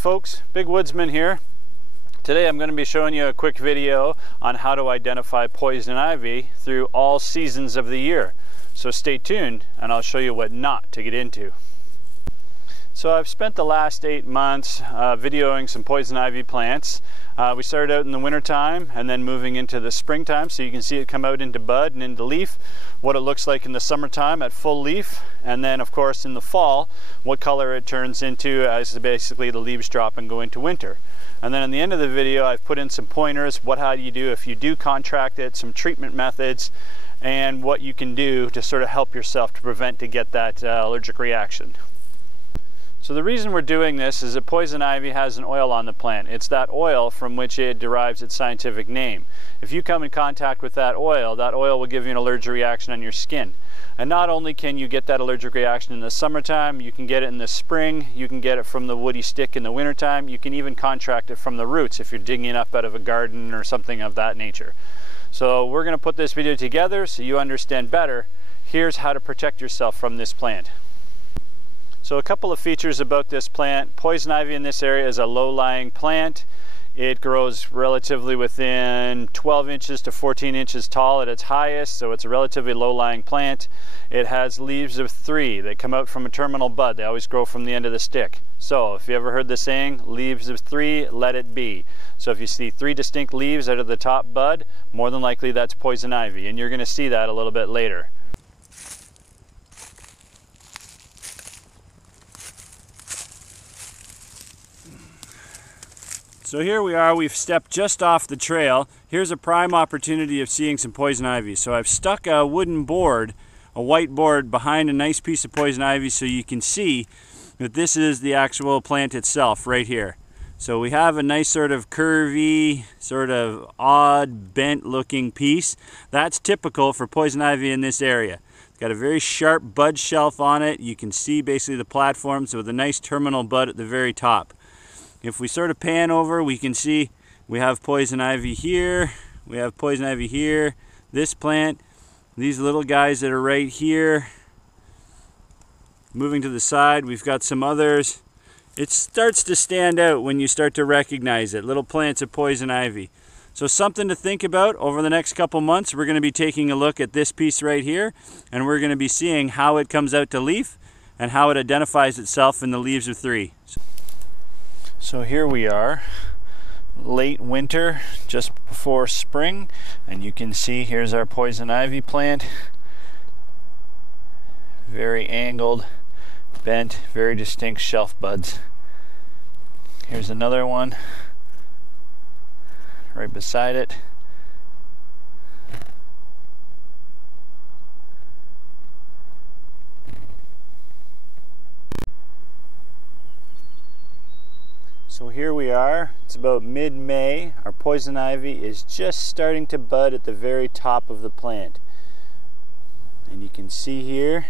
folks, Big Woodsman here. Today I'm going to be showing you a quick video on how to identify poison ivy through all seasons of the year. So stay tuned and I'll show you what not to get into. So I've spent the last 8 months videoing some poison ivy plants. We started out in the wintertime and then moving into the springtime, so you can see it come out into bud and into leaf, what it looks like in the summertime at full leaf, and then of course in the fall what color it turns into as basically the leaves drop and go into winter. And then in the end of the video I've put in some pointers, how do you do if you do contract it, some treatment methods, and what you can do to sort of help yourself to prevent to get that allergic reaction. So the reason we're doing this is that poison ivy has an oil on the plant. It's that oil from which it derives its scientific name. If you come in contact with that oil will give you an allergic reaction on your skin. And not only can you get that allergic reaction in the summertime, you can get it in the spring, you can get it from the woody stick in the wintertime, you can even contract it from the roots if you're digging it up out of a garden or something of that nature. So we're going to put this video together so you understand better. Here's how to protect yourself from this plant. So a couple of features about this plant. Poison ivy in this area is a low-lying plant. It grows relatively within 12 inches to 14 inches tall at its highest, so it's a relatively low-lying plant. It has leaves of 3 that come out from a terminal bud. They always grow from the end of the stick. So if you ever heard the saying, leaves of 3, let it be. So if you see 3 distinct leaves out of the top bud, more than likely that's poison ivy, and you're going to see that a little bit later. So here we are, we've stepped just off the trail. Here's a prime opportunity of seeing some poison ivy. So I've stuck a wooden board, a white board, behind a nice piece of poison ivy so you can see that this is the actual plant itself right here. So we have a nice sort of curvy, sort of odd, bent looking piece. That's typical for poison ivy in this area. It's got a very sharp bud shelf on it. You can see basically the platforms with a nice terminal bud at the very top. If we sort of pan over, we can see we have poison ivy here, we have poison ivy here, this plant, these little guys that are right here. Moving to the side, we've got some others. It starts to stand out when you start to recognize it, little plants of poison ivy. So something to think about over the next couple months. We're going to be taking a look at this piece right here, and we're going to be seeing how it comes out to leaf and how it identifies itself in the leaves of 3. So here we are, late winter, just before spring, and you can see here's our poison ivy plant. Very angled, bent, very distinct shelf buds. Here's another one right beside it. So here we are, it's about mid-May. Our poison ivy is just starting to bud at the very top of the plant. And you can see here,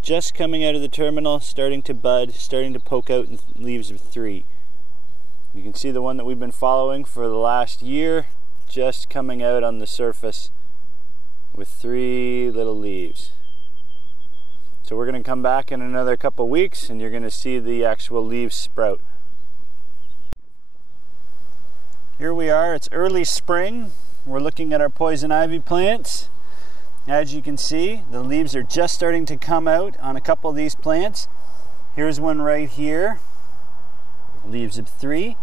just coming out of the terminal, starting to bud, starting to poke out in leaves of 3. You can see the one that we've been following for the last year, just coming out on the surface with 3 little leaves. So we're going to come back in another couple weeks and you're going to see the actual leaves sprout. Here we are, it's early spring. We're looking at our poison ivy plants. As you can see, the leaves are just starting to come out on a couple of these plants. Here's one right here, leaves of 3.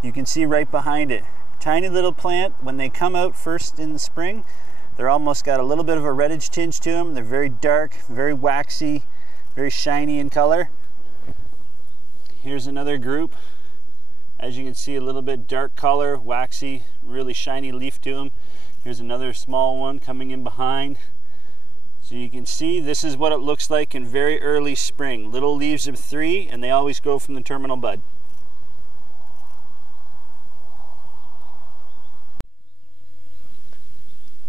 You can see right behind it, tiny little plant. When they come out first in the spring, they're almost got a little bit of a reddish tinge to them. They're very dark, very waxy, very shiny in color. Here's another group. As you can see, a little bit dark color, waxy, really shiny leaf to them. Here's another small one coming in behind. So you can see this is what it looks like in very early spring. Little leaves of 3, and they always grow from the terminal bud.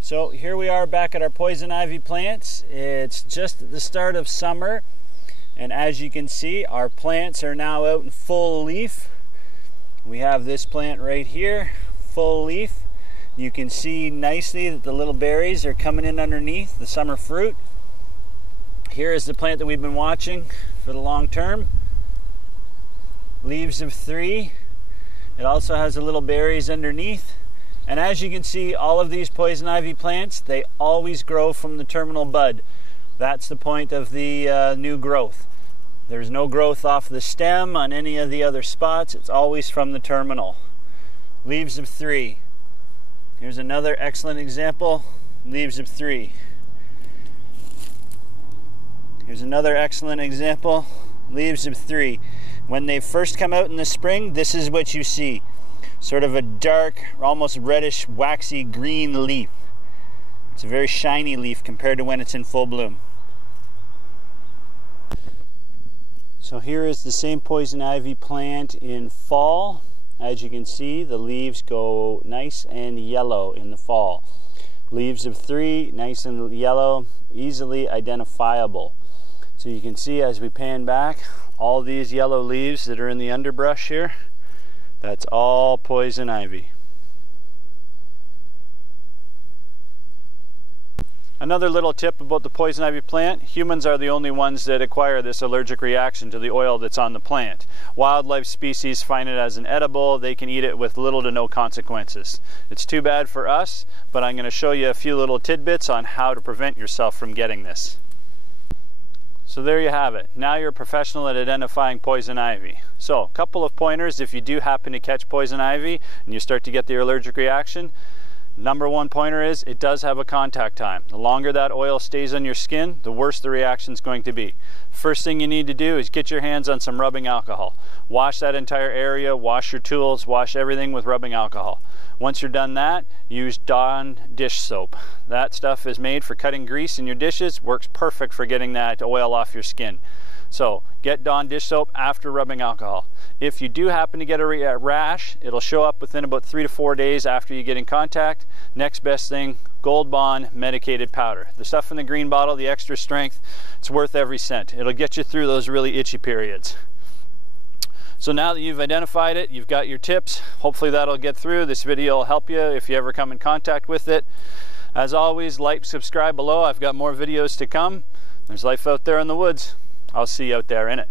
So here we are back at our poison ivy plants. It's just at the start of summer, and as you can see, our plants are now out in full leaf. We have this plant right here, full leaf. You can see nicely that the little berries are coming in underneath the summer fruit. Here is the plant that we've been watching for the long term. leaves of 3. It also has a little berries underneath. And as you can see, all of these poison ivy plants, they always grow from the terminal bud. That's the point of the new growth. There's no growth off the stem on any of the other spots. It's always from the terminal. Leaves of 3. Here's another excellent example. Leaves of 3. Here's another excellent example. Leaves of 3. When they first come out in the spring, this is what you see. Sort of a dark, almost reddish, waxy green leaf. It's a very shiny leaf compared to when it's in full bloom. So here is the same poison ivy plant in fall. As you can see, the leaves go nice and yellow in the fall. Leaves of 3, nice and yellow, easily identifiable. So you can see as we pan back, all these yellow leaves that are in the underbrush here, that's all poison ivy. Another little tip about the poison ivy plant, humans are the only ones that acquire this allergic reaction to the oil that's on the plant. Wildlife species find it as an edible, they can eat it with little to no consequences. It's too bad for us, but I'm going to show you a few little tidbits on how to prevent yourself from getting this. So there you have it. Now you're a professional at identifying poison ivy. So a couple of pointers if you do happen to catch poison ivy and you start to get the allergic reaction. Number one pointer is it does have a contact time. The longer that oil stays on your skin, the worse the reaction is going to be. First thing you need to do is get your hands on some rubbing alcohol. Wash that entire area, wash your tools, wash everything with rubbing alcohol. Once you're done that, use Dawn dish soap. That stuff is made for cutting grease in your dishes, works perfect for getting that oil off your skin. So get Dawn dish soap after rubbing alcohol. If you do happen to get a rash, it'll show up within about 3 to 4 days after you get in contact. Next best thing, Gold Bond medicated powder. The stuff in the green bottle, the extra strength, it's worth every cent. It'll get you through those really itchy periods. So now that you've identified it, you've got your tips. Hopefully that'll get through. This video will help you if you ever come in contact with it. As always, like, subscribe below. I've got more videos to come. There's life out there in the woods. I'll see you out there in it.